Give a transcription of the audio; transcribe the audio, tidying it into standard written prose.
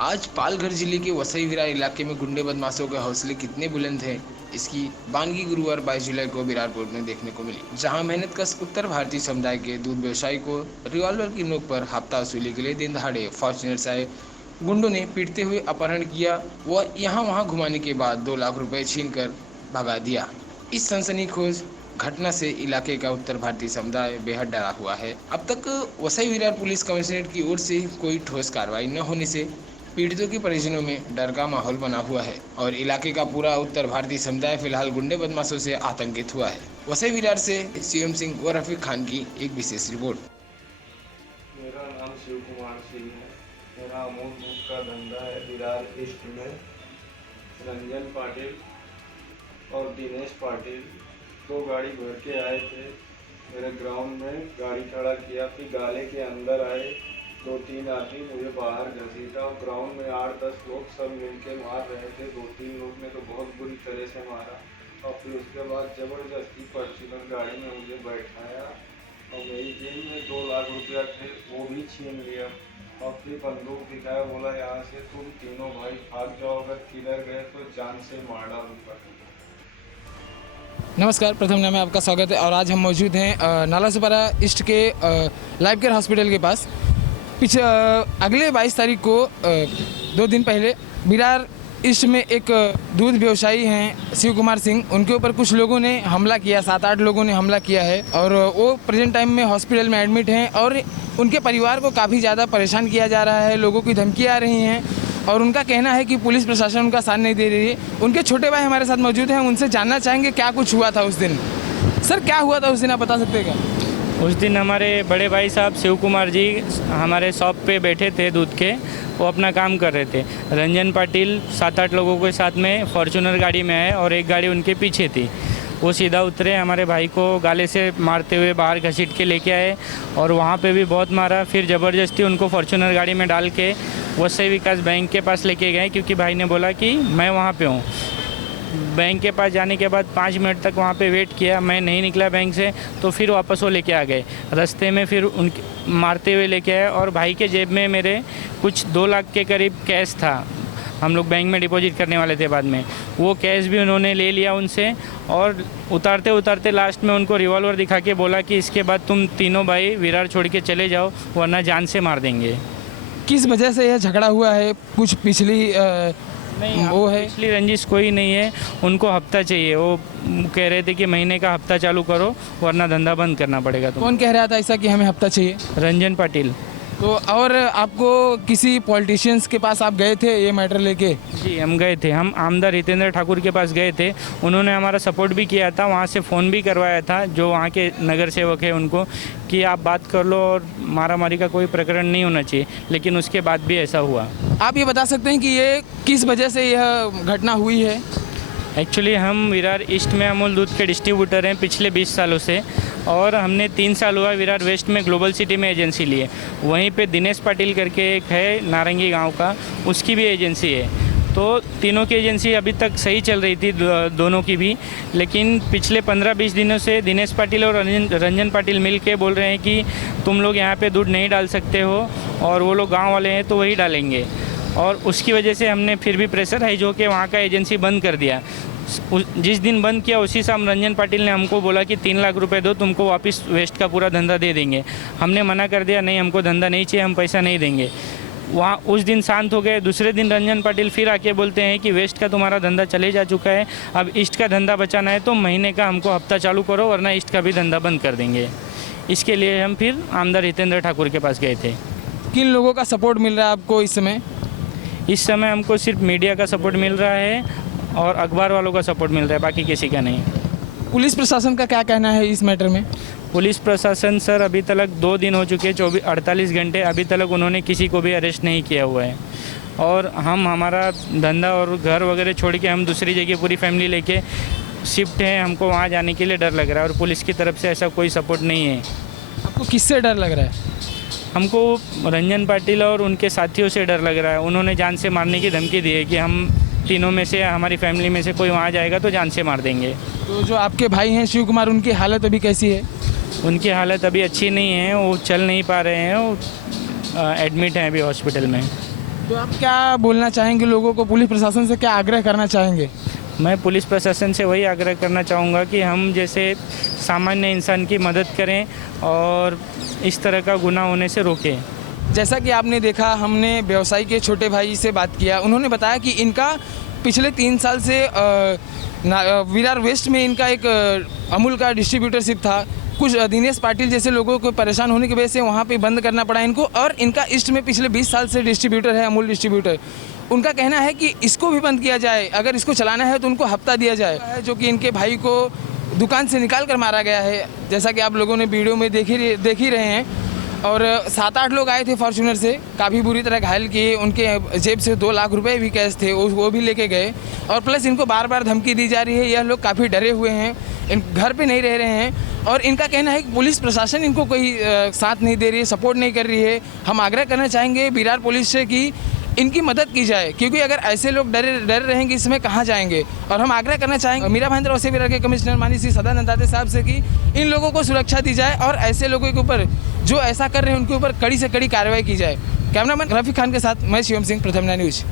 आज पालघर जिले के वसई विरार इलाके में गुंडे बदमाशों के हौसले कितने बुलंद हैं, इसकी बानगी गुरुवार 22 जुलाई को विरारपुर में देखने को मिली, जहां मेहनतकश उत्तर भारतीय समुदाय के दूध व्यवसायी को रिवॉल्वर की नोक पर हफ्ता वसूली के लिए दिन दहाड़े फॉर्च्यूनर से आए गुंडों ने पीटते हुए अपहरण किया व यहाँ वहाँ घुमाने के बाद 2 लाख रुपए छीन कर भगा दिया। इस सनसनीखेज घटना से इलाके का उत्तर भारतीय समुदाय बेहद डरा हुआ है। अब तक वसई विरार पुलिस कमिश्नरेट की ओर से कोई ठोस कार्रवाई न होने से पीड़ितों के परिजनों में डर का माहौल बना हुआ है और इलाके का पूरा उत्तर भारतीय समुदाय फिलहाल गुंडे बदमाशों से आतंकित हुआ है। वसई विरार से सीएम सिंह व रफीक खान की एक विशेष रिपोर्ट। मेरा नाम शिव कुमार सिंह है। मेरा अमूल दूध का धंधा है विरार ईस्ट में। रंजन पाटिल और दिनेश पाटिल 2 गाड़ी भर के आए थे। मेरे ग्राउंड में गाड़ी खड़ा किया, फिर गाले के अंदर आए 2-3 आदमी, मुझे बाहर घसीटा और ग्राउंड में 8-10 लोग सब मिलके मार रहे थे। 2-3 लोग ने तो बहुत बुरी तरह से मारा और फिर उसके बाद ज़बरदस्ती फॉर्च्यूनर गाड़ी में मुझे बैठाया और मेरी जेब में 2 लाख रुपया थे, वो भी छीन लिया और फिर बंदूक दिखाया, बोला यहाँ से तुम तीनों भाई भाग जाओ, अगर किधर गए तो जान से मार डालूंगा। नमस्कार, प्रथम नाम में आपका स्वागत है और आज हम मौजूद हैं नालासोपारा ईस्ट के लाइफ केयर हॉस्पिटल के पास। अगले 22 तारीख को 2 दिन पहले विरार ईस्ट में एक दूध व्यवसायी हैं शिव कुमार सिंह, उनके ऊपर कुछ लोगों ने हमला किया, 7-8 लोगों ने हमला किया है और वो प्रेजेंट टाइम में हॉस्पिटल में एडमिट हैं और उनके परिवार को काफ़ी ज़्यादा परेशान किया जा रहा है, लोगों की धमकियाँ आ रही हैं और उनका कहना है कि पुलिस प्रशासन उनका साथ नहीं दे रही है। उनके छोटे भाई हमारे साथ मौजूद हैं, उनसे जानना चाहेंगे क्या कुछ हुआ था उस दिन। सर, क्या हुआ था उस दिन, आप बता सकते हैं क्या? उस दिन हमारे बड़े भाई साहब शिव कुमार जी हमारे शॉप पे बैठे थे दूध के, वो अपना काम कर रहे थे। रंजन पाटिल 7-8 लोगों के साथ में फॉर्च्यूनर गाड़ी में आए और एक गाड़ी उनके पीछे थी। वो सीधा उतरे, हमारे भाई को गाले से मारते हुए बाहर घसीट के लेके आए और वहाँ पे भी बहुत मारा। फिर ज़बरदस्ती उनको फॉर्च्यूनर गाड़ी में डाल के वसई विकास बैंक के पास लेके गए, क्योंकि भाई ने बोला कि मैं वहाँ पे हूँ। बैंक के पास जाने के बाद 5 मिनट तक वहाँ पे वेट किया, मैं नहीं निकला बैंक से, तो फिर वापस वो लेके आ गए। रास्ते में फिर उनके मारते हुए लेके आए और भाई के जेब में मेरे कुछ 2 लाख के करीब कैश था, हम लोग बैंक में डिपॉजिट करने वाले थे बाद में। वो कैश भी उन्होंने ले लिया उनसे और उतारते उतारते लास्ट में उनको रिवॉल्वर दिखा के बोला कि इसके बाद तुम तीनों भाई विरार छोड़ के चले जाओ, वरना जान से मार देंगे। किस वजह से यह झगड़ा हुआ है? कुछ पिछली नहीं, वो है पिछली रंजिश कोई नहीं है, उनको हफ्ता चाहिए। वो कह रहे थे कि महीने का हफ्ता चालू करो वरना धंधा बंद करना पड़ेगा। तो कौन कह रहा था ऐसा कि हमें हफ्ता चाहिए? रंजन पाटिल। तो और आपको किसी पॉलिटिशियंस के पास आप गए थे ये मैटर लेके? जी, हम गए थे, हम आमदार हितेंद्र ठाकुर के पास गए थे। उन्होंने हमारा सपोर्ट भी किया था, वहाँ से फ़ोन भी करवाया था जो वहाँ के नगर सेवक है उनको, कि आप बात कर लो और मारामारी का कोई प्रकरण नहीं होना चाहिए, लेकिन उसके बाद भी ऐसा हुआ। आप ये बता सकते हैं कि ये किस वजह से यह घटना हुई है? एक्चुअली हम विरार ईस्ट में अमूल दूध के डिस्ट्रीब्यूटर हैं पिछले 20 सालों से, और हमने 3 साल हुआ विरार वेस्ट में ग्लोबल सिटी में एजेंसी ली है। वहीं पे दिनेश पाटिल करके एक है नारंगी गांव का, उसकी भी एजेंसी है। तो तीनों की एजेंसी अभी तक सही चल रही थी, दोनों की भी, लेकिन पिछले 15-20 दिनों से दिनेश पाटिल और रंजन पाटिल मिल के बोल रहे हैं कि तुम लोग यहाँ पे दूध नहीं डाल सकते हो, और वो लोग गाँव वाले हैं तो वही डालेंगे। और उसकी वजह से हमने फिर भी प्रेशराइज होकर वहाँ का एजेंसी बंद कर दिया। जिस दिन बंद किया उसी शाम रंजन पाटिल ने हमको बोला कि 3 लाख रुपए दो, तुमको वापस वेस्ट का पूरा धंधा दे देंगे। हमने मना कर दिया, नहीं हमको धंधा नहीं चाहिए, हम पैसा नहीं देंगे। वहाँ उस दिन शांत हो गए। दूसरे दिन रंजन पाटिल फिर आके बोलते हैं कि वेस्ट का तुम्हारा धंधा चले जा चुका है, अब ईस्ट का धंधा बचाना है तो महीने का हमको हफ्ता चालू करो, वरना ईस्ट का भी धंधा बंद कर देंगे। इसके लिए हम फिर आमदार हितेंद्र ठाकुर के पास गए थे। किन लोगों का सपोर्ट मिल रहा है आपको इस समय? इस समय हमको सिर्फ मीडिया का सपोर्ट मिल रहा है और अखबार वालों का सपोर्ट मिल रहा है, बाकी किसी का नहीं। पुलिस प्रशासन का क्या कहना है इस मैटर में? पुलिस प्रशासन सर, अभी तक 2 दिन हो चुके, 48 घंटे, अभी तक उन्होंने किसी को भी अरेस्ट नहीं किया हुआ है। और हम हमारा धंधा और घर वगैरह छोड़ के हम दूसरी जगह पूरी फैमिली लेके शिफ्ट हैं। हमको वहाँ जाने के लिए डर लग रहा है और पुलिस की तरफ से ऐसा कोई सपोर्ट नहीं है। आपको किससे डर लग रहा है? हमको रंजन पाटिल और उनके साथियों से डर लग रहा है। उन्होंने जान से मारने की धमकी दी है कि हम तीनों में से, हमारी फैमिली में से कोई वहाँ जाएगा तो जान से मार देंगे। तो जो आपके भाई हैं शिव कुमार, उनकी हालत अभी कैसी है? उनकी हालत अभी अच्छी नहीं है, वो चल नहीं पा रहे हैं, वो एडमिट हैं अभी हॉस्पिटल में। तो आप क्या बोलना चाहेंगे लोगों को, पुलिस प्रशासन से क्या आग्रह करना चाहेंगे? मैं पुलिस प्रशासन से वही आग्रह करना चाहूँगा कि हम जैसे सामान्य इंसान की मदद करें और इस तरह का गुनाह होने से रोकें। जैसा कि आपने देखा, हमने व्यवसायी के छोटे भाई से बात किया। उन्होंने बताया कि इनका पिछले 3 साल से विरार वेस्ट में इनका एक अमूल का डिस्ट्रीब्यूटरशिप था। कुछ दिनेश पाटिल जैसे लोगों को परेशान होने की वजह से वहाँ पे बंद करना पड़ा इनको, और इनका ईस्ट में पिछले 20 साल से डिस्ट्रीब्यूटर है, अमूल डिस्ट्रीब्यूटर। उनका कहना है कि इसको भी बंद किया जाए, अगर इसको चलाना है तो उनको हफ्ता दिया जाए, जो कि इनके भाई को दुकान से निकाल कर मारा गया है, जैसा कि आप लोगों ने वीडियो में देख ही रहे हैं। और 7-8 लोग आए थे फॉर्च्यूनर से, काफ़ी बुरी तरह घायल किए। उनके जेब से 2 लाख रुपए भी कैश थे, वो भी लेके गए। और प्लस इनको बार बार धमकी दी जा रही है। यह लोग काफ़ी डरे हुए हैं, इन घर पे नहीं रह रहे हैं। और इनका कहना है कि पुलिस प्रशासन इनको कोई साथ नहीं दे रही है, सपोर्ट नहीं कर रही है। हम आग्रह करना चाहेंगे विरार पुलिस से कि इनकी मदद की जाए, क्योंकि अगर ऐसे लोग डरे रहेंगे इसमें कहाँ जाएंगे। और हम आग्रह करना चाहेंगे मीरा भाईंदर वसई विरार के कमिश्नर माननीय श्री सदानंद दाते साहब से कि इन लोगों को सुरक्षा दी जाए और ऐसे लोगों के ऊपर जो ऐसा कर रहे हैं उनके ऊपर कड़ी से कड़ी कार्रवाई की जाए। कैमरामैन रफीक खान के साथ मैं शिवम सिंह, प्रथम न्यूज़।